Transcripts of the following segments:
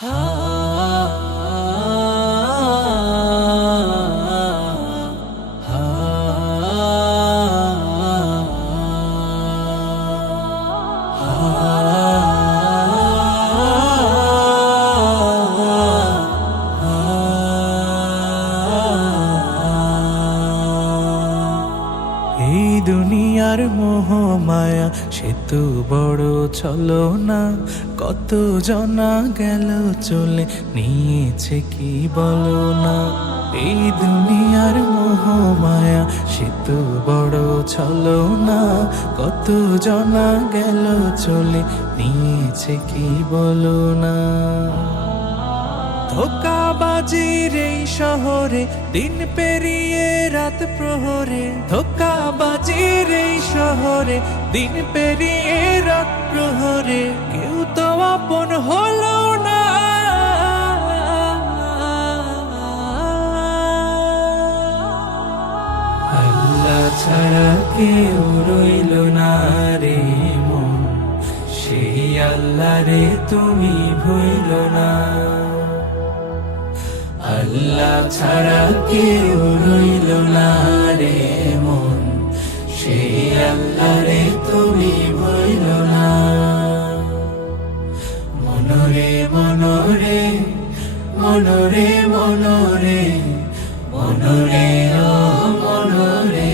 এই দুনিয়ার মোহ মায়া সে তো বড় চলো না, কত জনা গেল চলে নিয়েছে কি বলো না। এই দুনিয়ার মোহ মায়া সে তো বড় চলো না, কত জনা গেল চলে নিয়েছে কি বলো না। ধোঁকাবাজির এই শহরে দিন পেরিয়ে রাত প্রহরে, ধোঁকাবাজির এই শহরে দিন পেরিয়ে রাত প্রহরে, কেউ তো আপন হলো না। আল্লাহ ছাড়া কেউ রইল না রে মন, সেই আল্লাহ রে তুমি ভুইল না। আল্লাহ ছাড়া কেউ রইল না রে মন, সেই আল্লাহ রে তুমি ভুইল না। মনরে মনরে মনরে মনরে মনরে ও মনরে,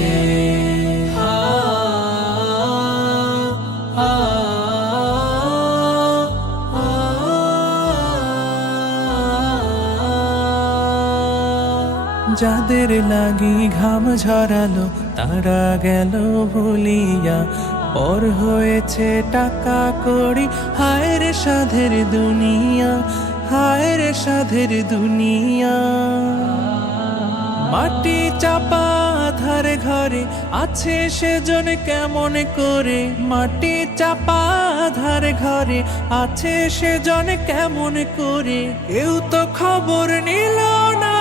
যাদের লাগি ঘাম ঝরালো তারা গেল ভুলিয়া, পর হয়েছে টাকা কড়ি, হায় রে সাধের দুনিয়া, হায় রে সাধের দুনিয়া। মাটি চাপা ধারে ঘরে আছে সেজন কেমন করে, মাটি চাপা ধারে ঘরে আছে সেজন কেমন করে, কেউ তো খবর নিল না।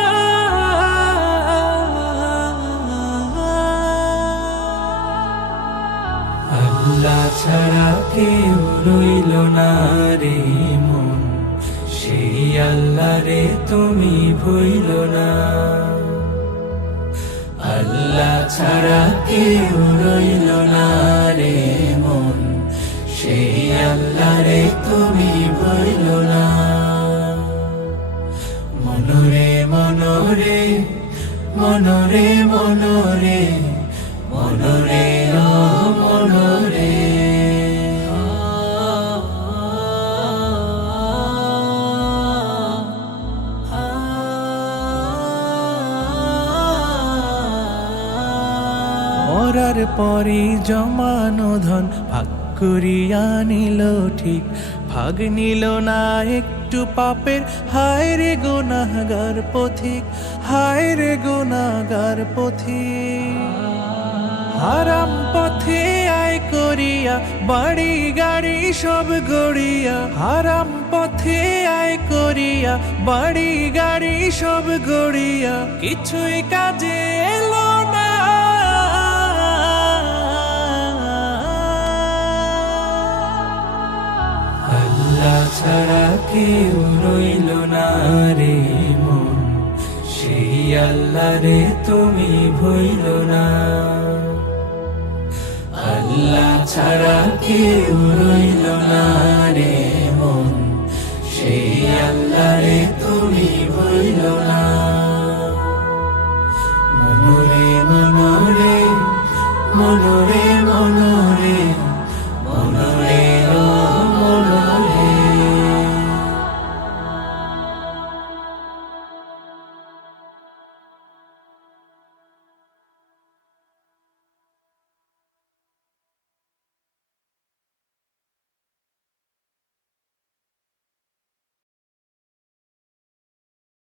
আল্লাহ ছাড়া কেউ রইল না রে মন, সেই আল্লাহ রে তুমি ভুইল না। আল্লাহ ছাড়া কেউ রইল না রে মন, সেই আল্লাহ রে তুমি ভুইল না। মনরে মনরে মনরে মনরে মনরে ও মনরে, মরার পরে জমানো ধন ভাগ করিয়া নিল ঠিক, ভাগ নিল না একটু পাপের, হায় রে গুনাহগার পথিক, হায় রে গুনাহগার পথিক। হারাম পথে আয় করিয়া বাড়ি গাড়ি সব গড়িয়া, হারাম পথে আয় করিয়া বাড়ি গাড়ি সব গড়িয়া, কিছুই কাজে এলো না। আল্লাহ ছাড়া কেউ রইল না রে মন, সেই আল্লাহ রে তুমি ভুইল না। আল্লাহ ছাড়া কেউ রইল না রে মন, সেই আল্লাহ রে তুমি ভুইল না। মনরে মনরে মনরে